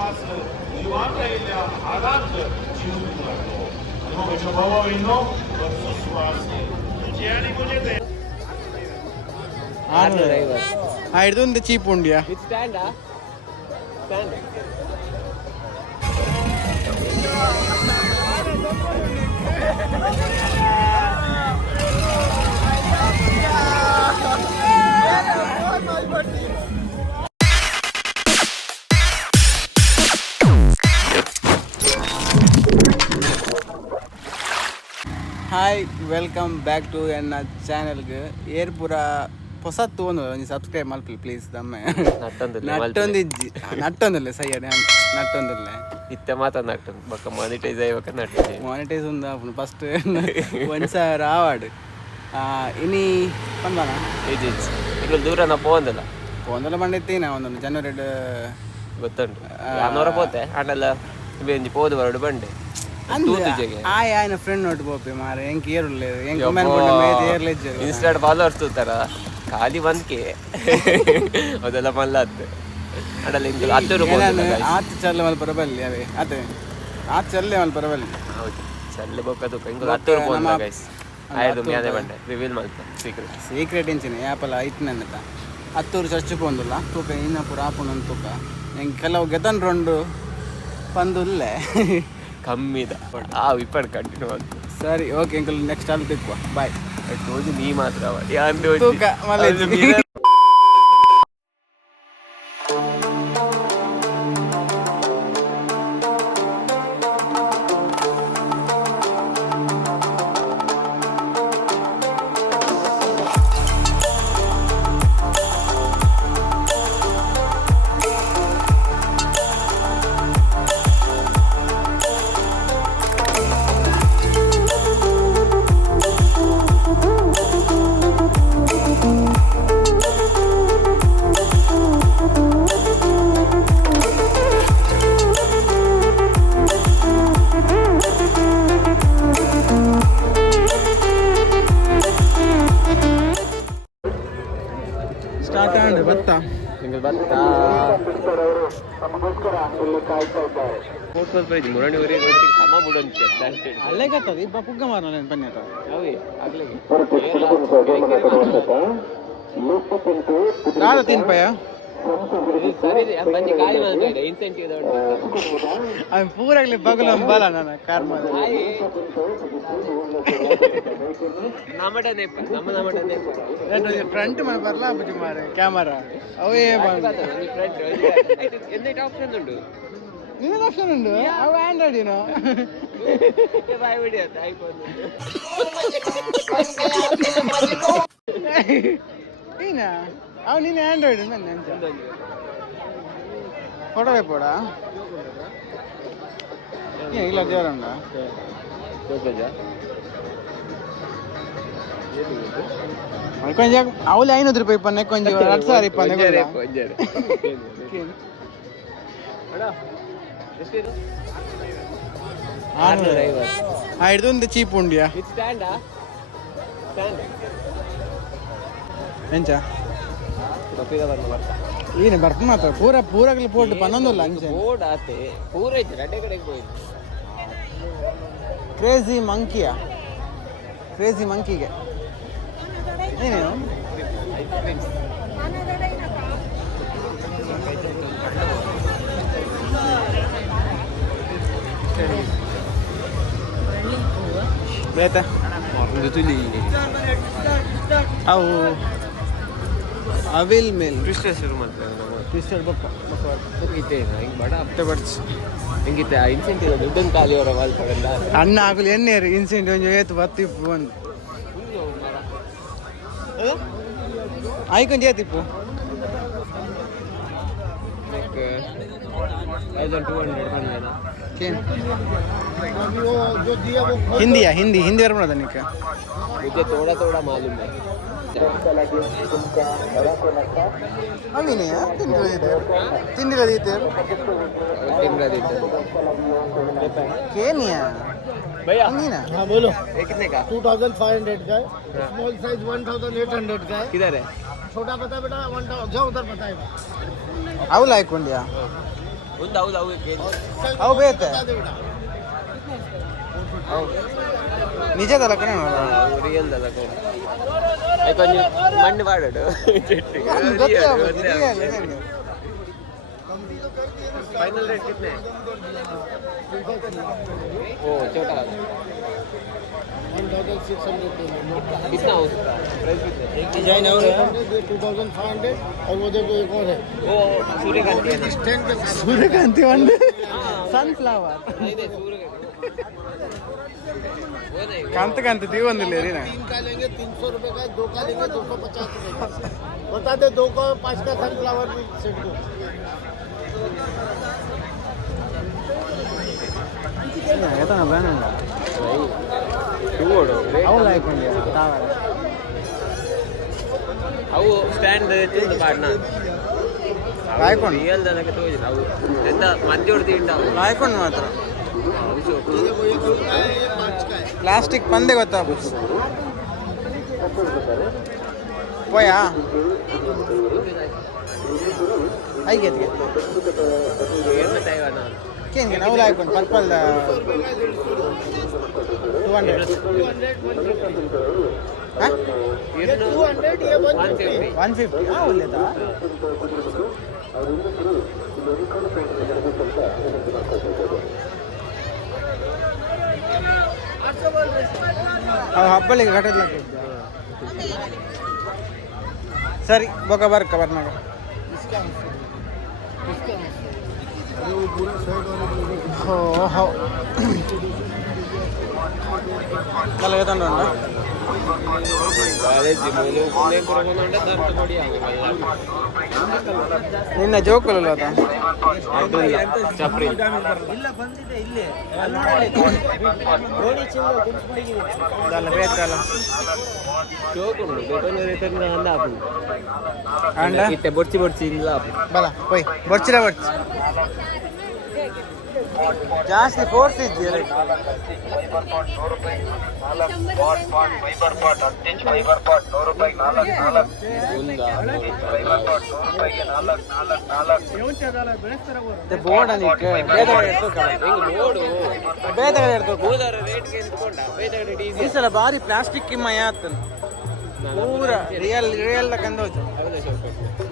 श्वास निर्माण राहिल्या आरात जीव लागतो आणि मग भावांनो श्वास तुझे आणि मुझे ते ಹಿಡ್ದು ಚೀಪ್ ಉಂಡಿಯಾ ಹಾಯ್ ವೆಲ್ಕಮ್ ಬ್ಯಾಕ್ ಟು ಎನ್ನ ಚಾನಲ್ಗೆ ಏರ್ ಪೂರ ಹೊಸದು ತೊಗೊಂಡು ಒಂದು ಸಬ್ಸ್ಕ್ರೈಬ್ ಮಲ್ಪಲಿ ಪ್ಲೀಸ್ ದಮ್ಮೆ ನಟ್ಟೊಂದಿಲ್ಲ ಸೈಯಡ್ ನಟ್ಟೊಂದಿಲ್ಲ ಇತ್ತೆ ಮಾತ್ರ ನಟ್ಟು ಬಕ್ಕ ಮಾನಿಟೈಸ್ ಆಯ್ಬೇಕ ನಟ್ಟು ಮಾನಿಟೈಸ್ ಒಂದು ಫಸ್ಟ್ 1,000 ಆವಾರ್ಡ್ ಇನಿ ಬಂದಾನ ಈಗ ದೂರ ನಾ ಪೋಂದಲ್ಲ ಬಂದಿತ್ತೀನ ಒಂದೊಂದು ಜನವರಿ ಗೊತ್ತುಂಟು ಅನ್ನೋರ ಪೋತೆ ಅಣ್ಣೆಲ್ಲ ಬೆಂಜಿ ಪೋದು ಬರಡು ಬಂಡೆ ఆయన ఫ్రెండ్ నోటి పోపి మరి ఏం కేర్ లేదు ఏం కమెంట్ పడ్డ మేది ఏర్లేదు ఇన్స్టాడ్ ఫాలోవర్స్ చూస్తారా ಖಾಲಿ ಬಂದ್ಕೆ ಅದೆಲ್ಲ ಮಲ್ಲದ್ದು ಅಡಲ್ಲ ಇಂದು 10 ರೂಪಾಯಿ ಆತ್ ಚಲ್ಲ ಮಲ್ ಬರಬಲ್ಲಿ ಅವೇ ಅದೇ ಆತ್ ಚಲ್ಲೆ ಮಲ್ ಬರಬಲ್ಲಿ ಹೌದು ಚಲ್ಲೆ ಬೊಕ್ಕದು ಇಂದು 10 ರೂಪಾಯಿ ಅಂತ ಗೈಸ್ ಆಯ್ತು ಮ್ಯಾನೆ ಬಂಡೆ ರಿವೀಲ್ ಮಾಡ್ತಾ ಸೀಕ್ರೆಟ್ ಇಂಚಿನ ಆಪಲ್ ಐತ್ನಂತ 10 ಚರ್ಚ್ ಪೋಂದುಲ್ಲ ತೂಕ ಇನ್ನ ಪೂರ ಆಪುನ ತೂಕ ಹೆಂಗೆ ಕೆಲವು ಗೆದನ್ ರಂಡು ಪಂದುಲ್ಲೆ ಕಮ್ಮಿದ ಇಪ್ಪಡು ಕಂಟಿನ್ಯೂ ಅಂತ ಸರಿ ಓಕೆ ಅಂಕಲ್ ನೆಕ್ಸ್ಟ್ ಅಲ್ಲಿ ತಿಕ್ಕುವ ಬಾಯ್ రోజు నీ మాత్రం ತೂಕ ಮళ్ళీ ಸ್ಟಾರ್ಟ್ ಆಂಡ್ ಭತ್ತ ನಿಂಗೆ ಭತ್ತ ಮುರಣಿವರೆಗೆ ಸಮ ಬಿಡಂತೆ ಅಲ್ಲೇ ಗತ್ತದ ಇಬ್ಬ ಪುಗ್ಗ ಮಾರನ ಪನ್ಯತ ಅವೇ ಆಗ್ಲೇ ನಾಡ ತಿನ್ಪಯ ಸರಿ ಬಂದು ಕಾಯಿ ಮಾಡ್ಬೇಡ ಇನ್ಸೆಂಟಿವ್ ಅವ್ನು ಪೂರಾಗ್ಲಿ ಬಗಲು ಬಲ ನಾನು ಕಾರ್ ಮಾಡಿ ನಮ್ಮಟನೇ ನಮ್ಮಟನೇ ಫ್ರಂಟ್ ಮಾಡಿ ಬರಲ್ಲ ಬುಜಿ ಮಾರೆ ಕ್ಯಾಮರಾ ಅವೇ എന്നിട്ട് ഓപ്ഷൻ ഉണ്ട് ഇതിന് ഓപ്ഷൻ ഉണ്ട് അവ ആൻഡ്രോയിഡ് ಏನೋ ബൈ വീഡിയോ ഐഫോൺ ನೀನಾ ಅವ ನೀನು ಆಂಡ್ರಾಯ್ಡ್ ನನ್ನ ಅಂಚ ಫೋಟೋ ರೇಪೋಡಾ ಇಲ್ಲ ದೇವರಂಡ ಕೊಂಚ ಅವಳು 500 ರೂಪಾಯಿ ಪನ್ನೆ ಕೊಂಚ 2,000 ಪನ್ನೆ ಹಿಡ್ದು ಒಂದು ಚೀಪ್ ಉಂಡಿಯಾ ಎಂಚ ಏನು ಬರ್ತ ಮಾತ್ರ ಪೂರಾಗಲಿ ಪೋಟ್ ಪನ್ನೊಂದಲ್ಲ ಅಂಚೆ ಬೋರ್ಡ್ ಆತೆ ಪೂರ ಐತೆ ರಡ್ಡೆ ಕಡೆಗೆ ಹೋಯ್ತು ಕ್ರೇಜಿ ಮಂಕಿಗೆ ಏನೇನು ಬೇತ ಅವು ಅವಿಲ್ ಮೇಲ್ ಕ್ರಿಸ್ಟಲ್ ಶುರು ಮಾಡ್ತಾರೆ ಕ್ರಿಸ್ಟಲ್ ಬೊಕ್ಕ ಇದೆ ಹಿಂಗೆ ಬಡ ಹಪ್ತೆ ಬಡ್ಸ್ ಹೆಂಗಿತ್ತೆ ಆ ಇನ್ಸೆಂಟಿವ್ ದುಡ್ಡನ್ನು ಖಾಲಿ ಅವರ ವಾಲ್ಪಡಲ್ಲ ಅಣ್ಣ ಆಗಲಿ ಎಣ್ಣೆ ಇನ್ಸೆಂಟಿವ್ ಒಂದು ಏತು ಬತ್ತಿಪ್ಪು ಒಂದು ಆಯ್ಕೊಂಡ್ ಏತಿಪ್ಪು 1200 हिंदी वर्मड़ा निका मुझे थोड़ा थोड़ा मालूम है अभी नहीं है तिंडी दीते केनिया भैया ना हाँ बोलो ये कितने का 2500 का है स्मॉल साइज 1800 का है किधर है छोटा पता बेटा 1000 जाओ उधर पता है ಅವು ಲಾಯ್ಕೊಂಡ್ಯಾ ಒಂದು ಹೌದು ಅವು ಅವು ಬೇತೆ बता दे बेटा ಅವು ನಿಜದಲ್ಲ ಕಣ ಅವು ರಿಯಲ್ ಅಲ್ಲ ಕೊಂಚ ಮಣ್ಣು ಪಾಡೋಡು फाइनल रेट कितने ओ छोटा 1600 कितना हो सकता है प्राइस कितना एक डिजाइन और है 2500 और वो देखो एक और है वो सूर्यकांति है ना स्टैंड के साथ ಸೂರ್ಯಕಾಂತಿ ಒಂದು ಸನ್ಫ್ಲವರ್ नहीं नहीं सूर्यकांति वो नहीं ಕಾಂತಿ ಕಾಂತಿ ತೀ ಒಂದಿಲ್ಲ ರೀ ನಾ 3 का लेंगे 300 रुपए का 2 का लेंगे 250 रुपए का बता दे 2 का 5 का सनफ्लावर भी सेट को ಎತ್ತನ ಬೇನಂಗ नहीं ತೂಗೋಡು ಅವು ಲೈಕ್ ಒಂದು ತಾವರ ಅವು ಸ್ಟ್ಯಾಂಡ್ ತಿಂದು ಪಾಡ್ನ ರಾಯ್ಕೊಂಡು ರಿಯಲ್ ದನಕ್ಕೆ ತೋಜಿನ ಅವು ಎಂತ ಮಧ್ಯ ಹೊಡ್ದು ಇಂಡ ರಾಯ್ಕೊಂಡು ಮಾತ್ರ देखो ये 2 का है ये 5 का है ಪ್ಲಾಸ್ಟಿಕ್ ಪಂದೆ ಗೊತ್ತಾ ಪೋಯಾ ಐಗೆತ್ಗೆ ಏನು ಟೈವನ ಕೇನ್ಗೆ ನಾವು ಲಾಯ್ಕೊಂಡು ಪರ್ಪಲ್ 200 ಹಾಂ ये 200 ये 150 150 ಹಾಂ ಒಳ್ಳೆದಾ ಅವು ಹಬ್ಬಳಿಗೆ ಕಟ್ಟದ್ಲಕ್ಕೆ ಸರಿ ಬೊಕ ಬರ್ಕ ಬರ್ನಾಗ अरे वो पूरा शर्ट और ಹೋ ಹೋ ಕಲ ಎತ್ತಂಡ ಕಾಲೇಜ್ ಮೂಲೆ ಪುಣೆ ಬರೋಕೊಂಡ ದಂತ ಬಡಿ ಆಗಲ್ಲ ನಿನ್ನ ಜೋಕಲ್ಲ ಅದ ಚಪ್ರಿ ಅದಲ್ಲ ಬೇಕಲ್ಲ ಜೋಕುಂಡು ಬೇಕಂದ್ರೆ ರಿಟರ್ನ್ ಅಂದ ಆಪು ಅಂಡ ಇತ್ತೆ ಬೊಡ್ಚಿ ಬೊಡ್ಚಿ ಇಲ್ಲ ಆಪು ಬಲ ಹೋಯ್ ಬರ್ಚಿರ ಬರ್ಚಿ ಜಾಸ್ತಿ ಫೋರ್ಸ್ ಇದೆಯಲ್ಲ ಬೋರ್ಡ್ ಅಲ್ಲಿ ನೋಡು ಬೇತಗಡೆ ಇರ್ತದೆ ಮೂದರ ರೇಟ್ಗೆ ನಿಂತ್ಕೊಂಡ ಬೇತಗಡೆ ಈ ಡೀಸೆಲ್ ಸಲ ಭಾರಿ ಪ್ಲಾಸ್ಟಿಕ್ ಕಿಮ್ಮಯ ಆತನ ಪೂರ ರಿಯಲ್ ಕಂದೋಚು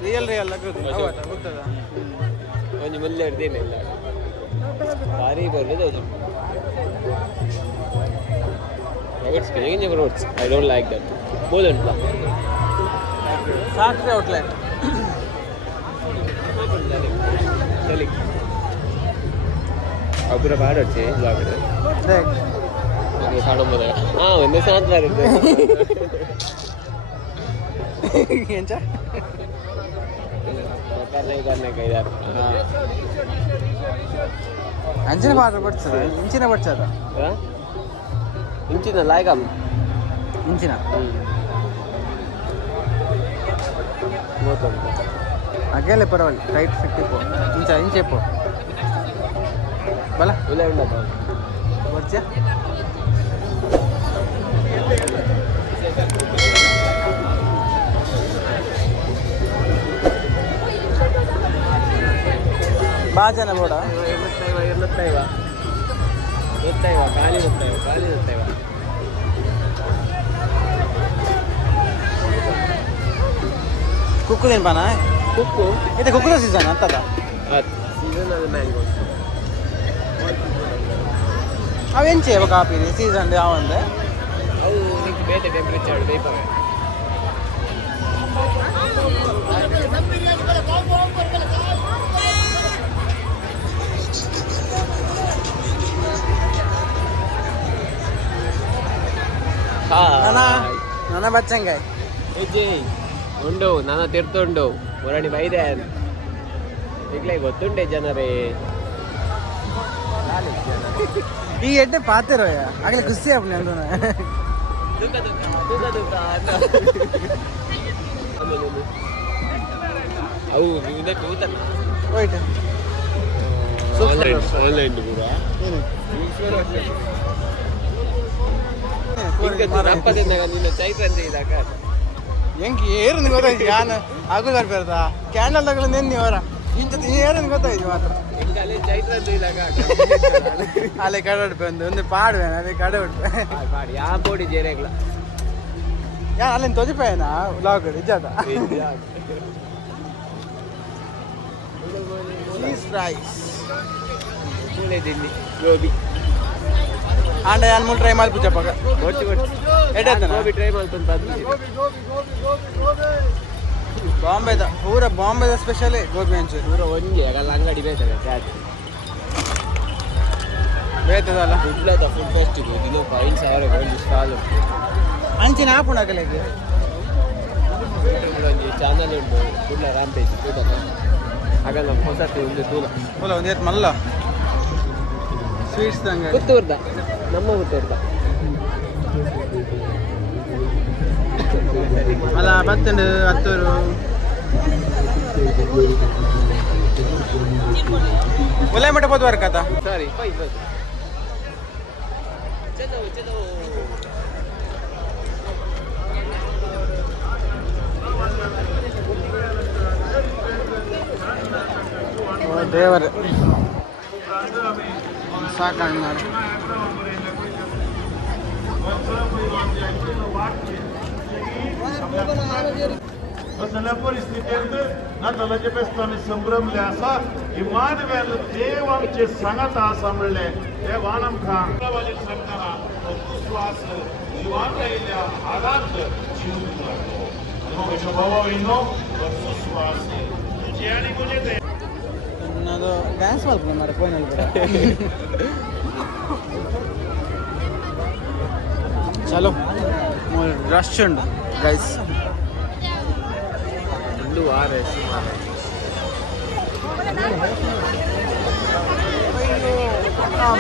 ರಿಯಲ್ ಗೊತ್ತದ ಒಂದು ಮುಲ್ಲೆ ಹಿಡ್ದೇನೆ ಇಲ್ಲ ಭಾರಿ ಬರೋದು ಅದು spelling roads I don't like that ಬೋಲುಂಟಲ್ಲ ಫ್ಯಾಕ್ಟ್ರಿ ಔಟ್ಲೆಟ್ ಚಲಿ ಅಬ್ಬರ ಪಾಡೋಚ್ಚೆ ಬ್ಲಾಗಡೆ ಅದು ಕಾಣಂಬದ ಹಾಂ ಒಂದೇ ಸಾಂತ್ ಬರುತ್ತೆ ಎಂಚ ಕರ್ನೆ ಕೈದಾರು ಅಂಚಿನ ಪಾಡ್ರೆ ಬಡ್ಸದ ಇಂಚಿನ ಬಡ್ಸದ ಇಂಚಿನ ಲಾಯ್ಕಮ್ ಇಂಚಿನ ಅಗೆಲೆ ಪರವಾಗಿಲ್ಲ ಟೈಟ್ ಫಿಟ್ ಪೋ ಇಂಚೆ ಪೋ ಬಲ ಇಲ್ಲ ಉಂಡಪ್ಪ ಬಡ್ಚ ಬಾಜನ ಬೋಡ ಎತ್ತೈವ ಖಾಲಿ ಎತ್ತೈವ ಕುಕ್ಕು ತಿನ್ಪಾನ ಕುಕ್ಕು ಇದು ಕುಕ್ಕುದ ಸೀಸನ್ ಅಂತದ ಸೀಸನ್ ಅದು ಮ್ಯಾಂಗೋ ಅವೆಂಚೆ ಕಾಪಿನಿ ಸೀಸನ್ ಯಾವಂದೆ ಅವು ನಿಂಗೆ ಬೇಟೆ ಟೆಂಪ್ರೇಚರ್ ಬೇಯ್ತವೆ ನನ್ನ ಬಚ್ಚಂಗಾಯ್ ಹೆಜ್ಜೆ ಉಂಡು ನನ್ನ ತಿರ್ತುಂಡು ಮುರಣಿ ಬೈದೆ ಈಗಲೇ ಗೊತ್ತುಂಟೆ ಜನರೇ ಈ ಎಡ್ಡೆ ಪಾತಿರೋಯ ಆಗಲೇ ಖುಷಿ ಆಗ್ನಿ ಅಂದ ದುಃಖ ಅಂತ ಅವು ಇದಕ್ಕೆ ಊತನ ಹೋಯ್ತು ಆನ್ಲೈನ್ ಕೂಡ ಅಪ್ಪದಿಂದಾಗ ನಿನ್ನ ಚೈತ್ರ ಅಂತ ಇದಾಗ ಹೆಂಗೆ ಏರು ಗೊತ್ತಾಯ್ತು ಯಾನು ಆಗುದಾರ ಬೇರ್ದ ಕ್ಯಾಂಡಲ್ ತಗೊಳ್ಳೋದು ನೆನ್ನಿ ಅವರ ಇಂಚ ಏನೇನು ಗೊತ್ತಾಯ್ತು ಮಾತ್ರ ಎಂಕಾಲೆ ಚೈತ್ರಂದು ಇಲ್ಲಾಗ ಅಲ್ಲೇ ಕಡೆ ಉಡ್ಪೆ ಒಂದು ಪಾಡುವೆ ಅದೇ ಕಡೆ ಉಡ್ಪೆ ಪಾಡಿ ಯಾ ಬೋಡಿ ಜೇರೆಗ್ಲ ಯಾ ಅಲ್ಲಿಂದ ತೊಜಿಪೇನಾ ಲಾಗ್ ಇಜ್ಜಾತ ಚೀಸ್ ರೈಸ್ ತಿಂಡಿ ಗೋಬಿ ಆಂಡ ಎರಡು ಮೂರು ಟ್ರೈ ಮಾಡಿ ಪೂಜಪ್ಪಗ ಗೊತ್ತು ಗೋಬಿ ಟ್ರೈ ಮಾಡ್ತಂತ ಬಾಂಬೆದ ಪೂರ ಬಾಂಬೆದ ಸ್ಪೆಷಲೇ ಗೋಬಿ ಮಂಚೂರಿ ಪೂರ ಒಂದೇ ಆಗಲ್ಲ ಅಂಗಡಿ ಬೇಯ್ತದೆ ಜಾತಿ ಬೇತದಲ್ಲ ಇಲ್ಲದ ಫುಡ್ ಫೆಸ್ಟಿವಲ್ ಇದು 5,000 ಒಂದು ಸ್ಟಾಲ್ ಅಂಚಿನ ಆಪುಣ ಕಲೆಗೆ ಒಂದು ಚಾನಲ್ ಉಂಟು ಫುಲ್ಲ ರಾಂಪೇಜ್ ಆಗ ನಮ್ಮ ಹೊಸತಿ ಒಂದು ದೂರ ಹೊಲ ಒಂದು ಏತ್ ಮಲ್ಲ ಸ್ವೀಟ್ಸ್ ತಂಗ ಪುತ್ತೂರ್ದ ನಮ್ಮ ಪುತ್ತೂರ್ದ ಅಲ್ಲ ಬತ್ತಂಡು ಹತ್ತೂರು ಒಲೆ ಮಟ್ಟ ಹೋದ್ ವರ್ಕತ ಸಾರಿ ಚಲೋ ದೇವರ ಸಾಕಾಗಿ ಮಾಡಿ असल्या परिस्थितीत नातालाच्या बेस्तांनी संभ्रमले आसा इमानवेल देव आमचे सांगात आसा म्हणले ते वान आमकां सरकारा विश्वास जिवान राहिल्या आदात जीव दिला म्हज्या भावा भयणो सुस्वास तुझे आनी म्हजे ते ಅದು ಡ್ಯಾನ್ಸ್ ಮಾಡ್ಕೊಂಡು ಮಾಡ ಫೋನಲ್ಲಿ ಚಲೋ ರಶ್ ಉಂಡು ಗೈಸ್ ಒಂದು ವಾರ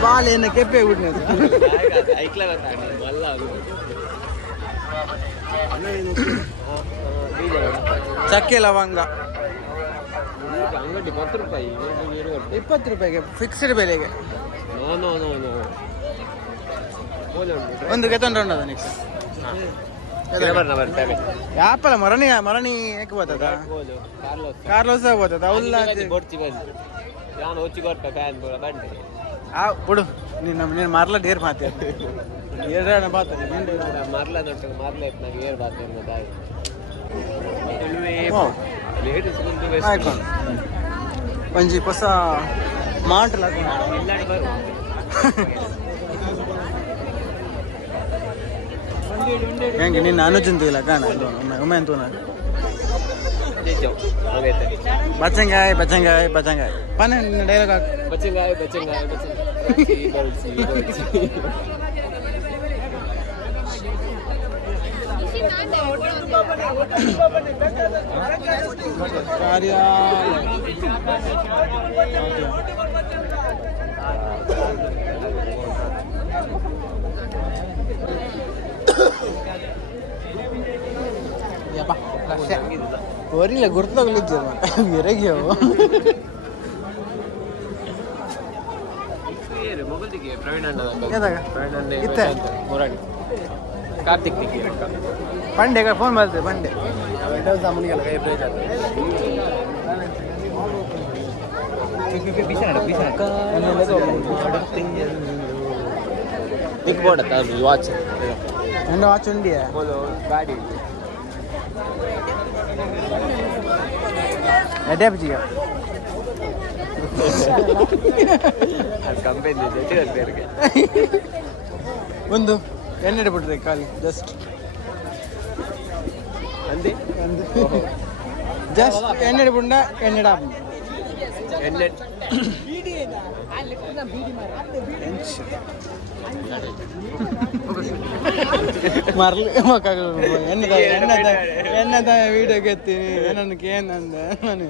ಬಾಲ್ ಏನು ಕೆಪ್ಪೆ ಬಿಡ್ನದು ಐಕ್ಲ ಗೊತ್ತಾಗ ಮಲ್ಲ ಚಕ್ಕೆ ಲವಂಗ ಅಂಗಡಿ 10 ರೂಪಾಯಿ 20 ರೂಪಾಯಿಗೆ ಫಿಕ್ಸ್ಡ್ ಬೆಲೆಗೆ ನೋ ಒಂದು ಗೆತೊಂಡು ಉಂಡದ ನೆಕ್ಸ್ಟ್ ಯಾಪಲ ಮರಣಿ ಏಕೆ ಬರ್ತದ ಕಾರ್ಲೋಸ ಬರ್ತದ ಅವಲ್ಲ ನಾನು ಹೊಚ್ಚಿ ಕೊಟ್ಟ ಫ್ಯಾನ್ ಪೂರ ಬಂಡೆ ಬಿಡು ನೀನು ಮರಲ ಡೇರ್ ಮಾತೆ ಏರ ಬಾತ ಮರ್ಲ ದೊಡ್ಡ ಮರ್ಲ ಇತ್ತು ನನಗೆ ಏರ್ ಬಾತ್ ಆಯ್ಕೊಂಡು ಒಂಜಿ ಹೊಸ ಮಾಂಟಲ್ ಹೆಂಗೆ ನಿನ್ನ ಅನುಜಂತಿಲ್ಲ ಕಾಣ ಒಮ್ಮೆ ಅಂತೂ ನಾನು ಬಚ್ಚಂಗಾಯ್ ಪನ್ನ ನಿನ್ನ ಡೈಲಾಗ್ ಹಾಕು ಬಚ್ಚಂಗಾಯ್ ವರಿಲ್ಲ ಗುರ್ತೋಗ್ಲಿದ್ದ ಎರೆಗೆ ಮೊಬೈಲ್ಗೆ ಪ್ರವೀಣ್ ಅಣ್ಣ ಇತ್ತೆ ಮುರಾಣಿ ಕಾರ್ತಿಕ್ ದಿಕ್ಕಿ ಪಂಡೆಗ ಫೋನ್ ಮಾಡ್ತೇವೆ ಪಂಡೆ ಸಾಮಾನಿಗೆಲ್ಲ ಕೈ ಪ್ರೈಸ್ ದಿಕ್ ಬೋಡತ್ತ ವಾಚ್ ನನ್ನ ವಾಚ್ ಉಂಡಿಯಾ ಗಾಡಿ ಎಡೆ ಬಜಿಯ ಕಂಪನಿ ಒಂದು ಎಣ್ಣೆ ಬಿಡ್ರಿ ಖಾಲಿ ಜಸ್ಟ್ ಅಂದೆ ಜಸ್ಟ್ ಎಣ್ಣೆ ಬಿಂಡ ಎಣ್ಣೆ ಎಣ್ಣೆ ಮರ್ಲಿ ಎಣ್ಣದ ವೀಡಿಯೋಗೆ ಎತ್ತೀನಿ ಏನಕ್ಕೆ ಏನಂದ ನಾನು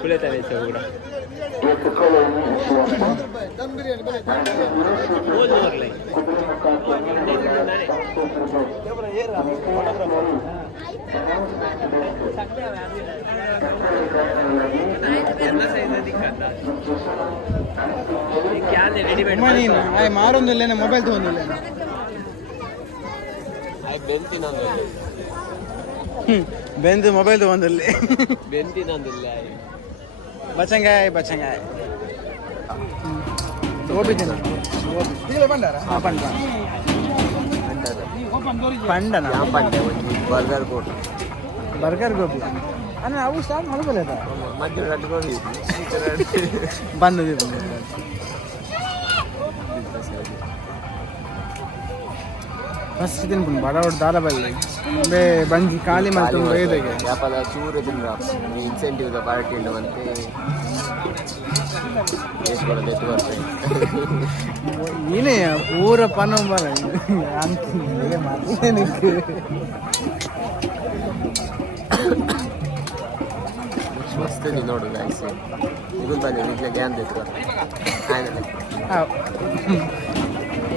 ಕುಳಿತವೆ ಕೂಡ ನೀನು ಮಾರೊಂದಿಲ್ಲ ಮೊಬೈಲ್ ತಗೊಂಡಿಲ್ಲ ಬೆಲ್ತಿನ ಬೆಂದು ಮೊಬೈಲ್ ತಗೊಂಡಲ್ಲಿ ಬೆಂತಿನಂದಿಲ್ಲ ಬಚ್ಚಂಗಾಯ್ ಬಚ್ಚಂಗಾಯ್ ಗೋಬಿ ತಿನ್ನ పండనా బర్గర్ కోట్ బర్గర్ గోబీ అని అవు స్టాక్ మలపలేదా మధ్య కట్టుకోవి బంద్ ಫಸ್ಟ್ ತಿನ್ಕೊಂಡು ಬಡವಡು ದಾರ ಬಲ್ಲಿ ಬೇ ಬಂಜಿ ಖಾಲಿ ಮಾಡ್ಕೊಂಡು ಒಯ್ದಾಗೆ ಯಾಪದ ಚೂರು ತಿಂದ್ರ ಇನ್ಸೆಂಟಿವ್ ಪಾರ್ಟಿ ಉಂಟು ಮತ್ತೆ ಎಷ್ಟು ಬರ್ತದೆ ನೀನೇ ಪೂರ ಪನಂಬರ ಅಂತೀನಿ ಮಾತೇನಿಕ್ಕೆ ಮಸ್ತ್ ನೋಡು ಗೈಸ್ ಇದು ಬನ್ನಿ ನಿಜ ಗ್ಯಾನ್ ಬೇಕು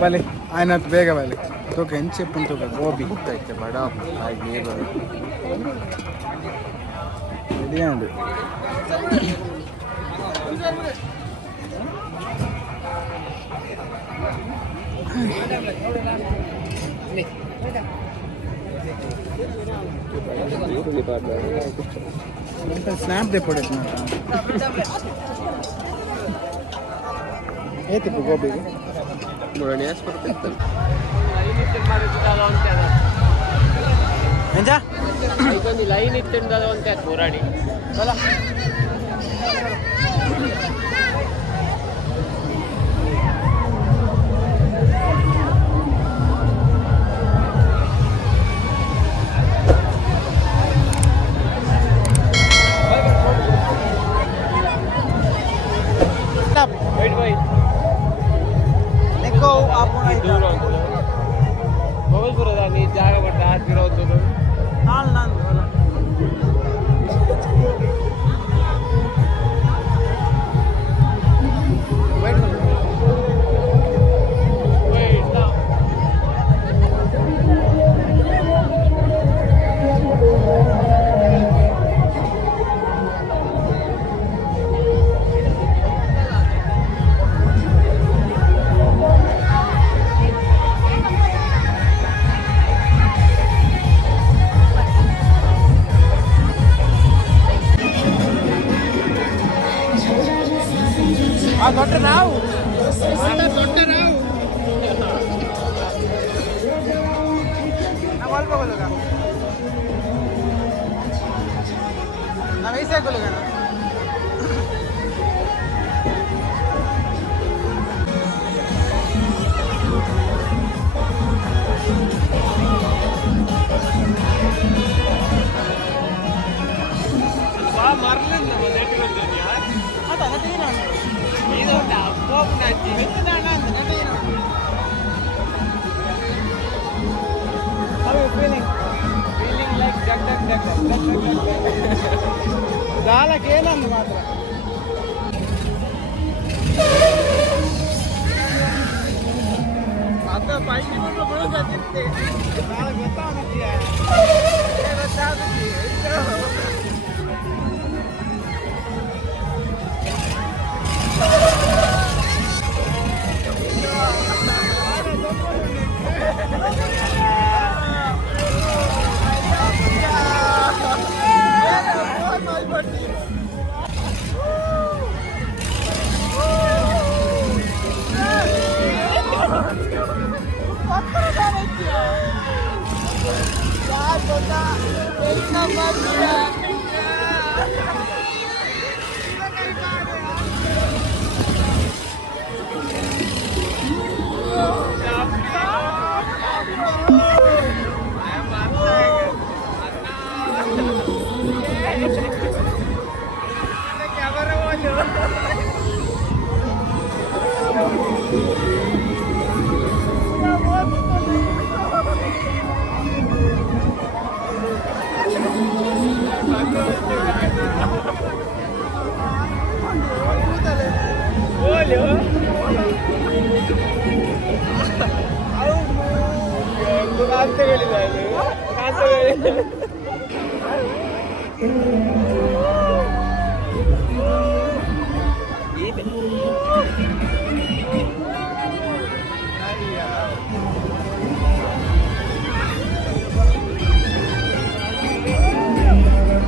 ಬಲೆ ఆయన ಬೇಗ ಬಲೆ ತೋಕ ಎಂಚ చెప్పు ತೋಕ ಗೋಬಿ అయితే ಬಡ ಆಗಿ ನೀರು రెడీ అండి ಸ್ನ್ಯಾಪ್ ದೇ ಪೊಡೆ ಏತಿಪ್ಪು ಗೋಬಿಗೆ ಮೂರನೇ ಆಸ್ಪತ್ರೆ ಎಂಜಾ ಇದೊಂದು ಲೈನ್ ಇತ್ತಿಂದ ಅಂತ ಹೋರಾಡಿ वेट भाई देखो आप दूर होतो मोबाईल पुरवता आणि जागा पडता हात फिरवतो नाल नाल ದೊಡ್ಡ ನಾವು ದೊಡ್ಡ ನಾವು ನಾವು ಅಲ್ಪ ಕೊಲ್ಲುಗ ನಾವು ಐಸೆ ಕೊಲ್ಲುಗ मारलं ना आता దాలకేనంది మాత్రం అంత పైకి కూడా చదివితే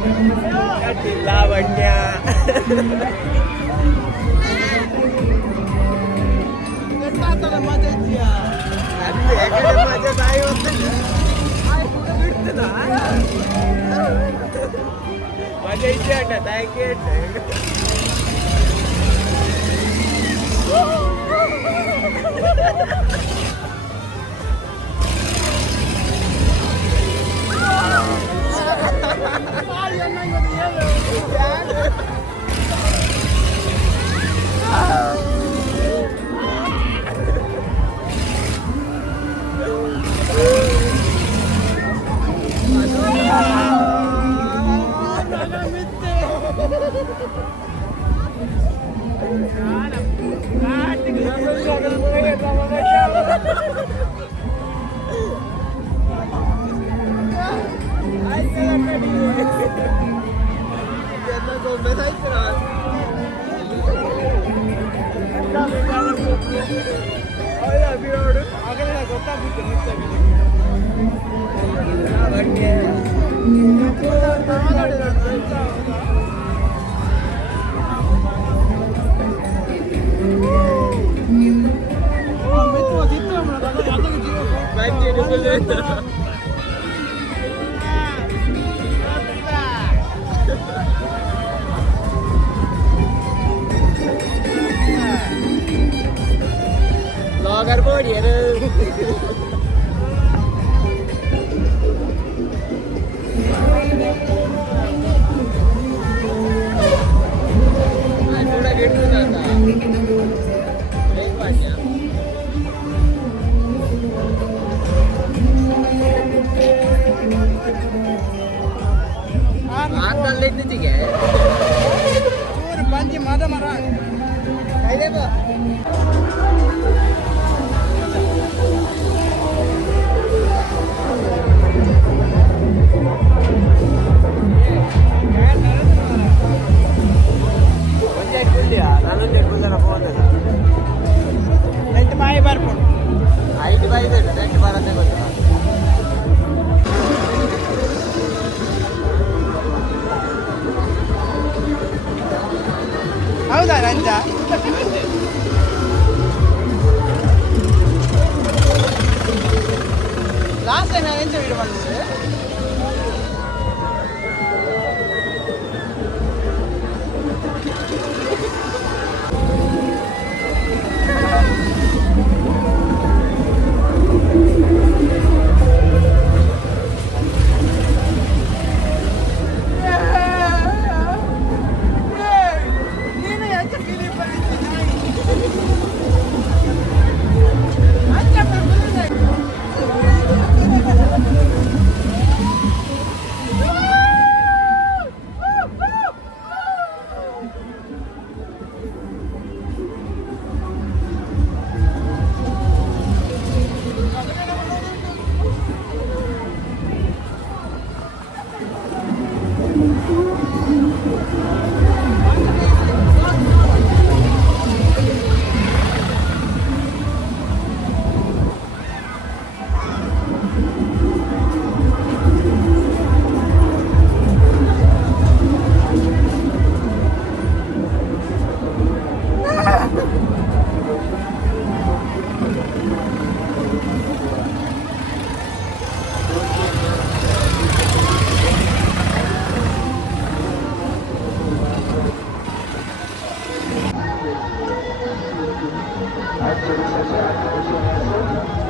लावण्या माझ्या ताई होत माझ्या इथे आठवत आहे की Lager board ಹೌದಾ ರಂಜ ಲಾಸ್ಟ್ ಟೈಮ್ ನಾನು ಎಂತ ವಿಡಿಯೋ ಮಾಡಿದ್ದೆ Actually,